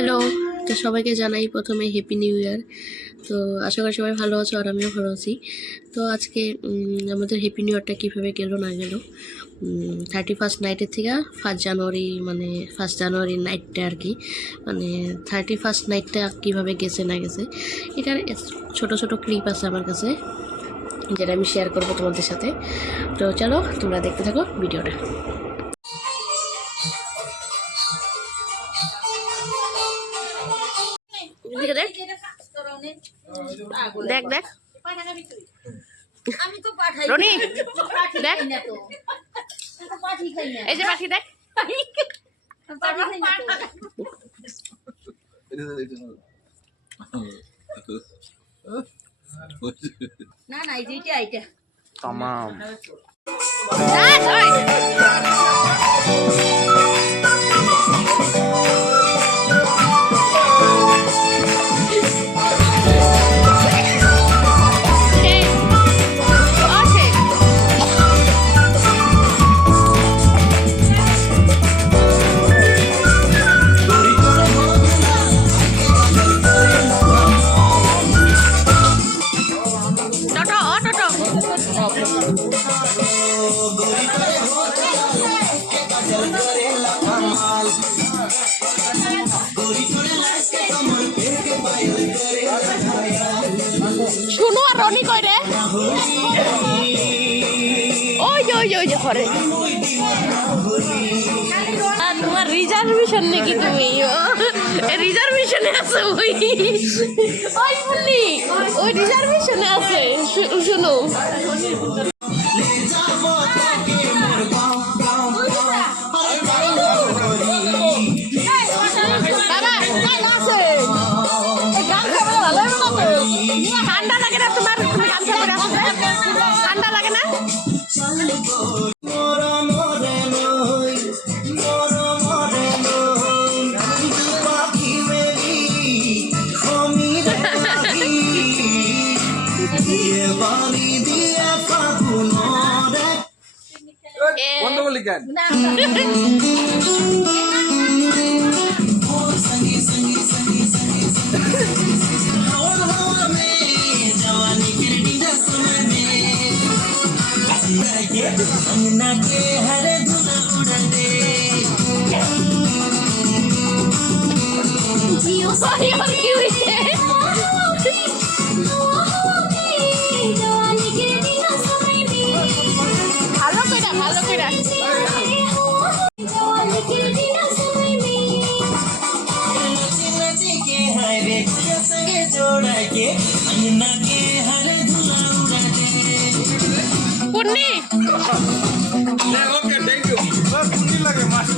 Hello, তো সবাইকে জানাই প্রথমে হ্যাপি নিউ ইয়ার। তো আশা করি সবাই ভালো আছো আর আমিও ভালো আছি। তো আজকে আমাদের হ্যাপি নিউ ইয়ারটা কীভাবে গেল না গেল, 31st নাইটের থেকে 1 জানুয়ারি মানে 1 জানুয়ারি নাইটটা আর কি, মানে 31st নাইটটা কীভাবে গেছে না গেছে এটার ছোট ছোট ক্লিপ আছে আমার কাছে, যেটা আমি শেয়ার করবো তোমাদের সাথে। তো চলো তোমরা দেখতে থাকো ভিডিওটা। দেখ দেখ দেখ রনি, দেখ এই যে পাখি, দেখ না না এইটা এইটা তামাম। শুনো আর রনি কই রে, ওই যে ওই যে ওই যে ঘরে। তোমার রিজার্ভেশন নাকি? তুমি রিজার্ভেশনে আছে? ওই ওই বললি ওই রিজার্ভেশনে আছে। শুনো ঠান্ডা লাগে না তোমার? তুমি গামছা পরে আসো, ঠান্ডা লাগে না? বন্ধ করলি কেন? কি হয়েছে? ভালো করে ভালো করে পুন্নি ওকে থ্যাংক ইউ। পুন্নি লাগে মাছ।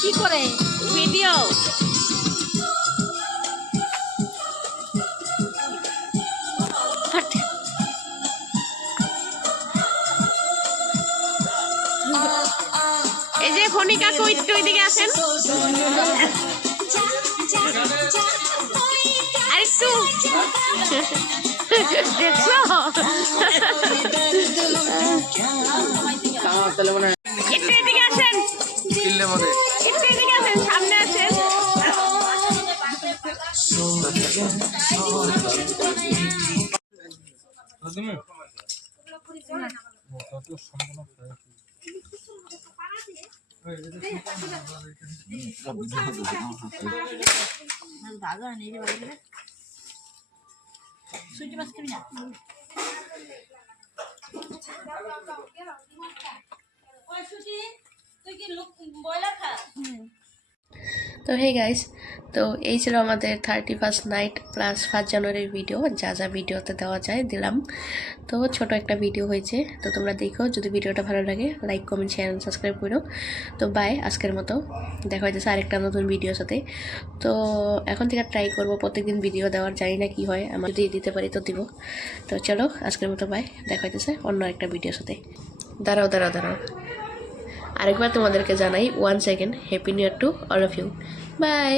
কি করে ভিডিও এই যে ফনিকা কই দিকে আসেন আরেকটু দেখছো? একটু এদিকে আসেন, একটু এদিকে আসেন, সামনে আসেন। ভালো নেই রে বাবা রে সুজি মাছ খাবি না ওই সুজি তুই কি বয়লার খা? তো হে গাইস, তো এই ছিল আমাদের 31st নাইট প্লাস 1 জানুয়ারির ভিডিও, যা যা ভিডিওতে দেওয়া যায় দিলাম। তো ছোট একটা ভিডিও হয়েছে, তো তোমরা দেখো। যদি ভিডিওটা ভালো লাগে লাইক কমেন্ট শেয়ার সাবস্ক্রাইব করো। তো বাই, আজকের মতো দেখা হয়েছে আরেকটা নতুন ভিডিওর সাথে। তো এখন থেকে ট্রাই করবো প্রত্যেকদিন ভিডিও দেওয়ার, জানি না কি হয়, আমার যদি দিতে পারি তো দিব। তো চলো আজকের মতো বাই, দেখা হইতেছে অন্য একটা ভিডিওর সাথে। দাঁড়াও দাঁড়াও দাঁড়াও, আরেকবার তোমাদেরকে জানাই 1 second happy new year to all of you. By.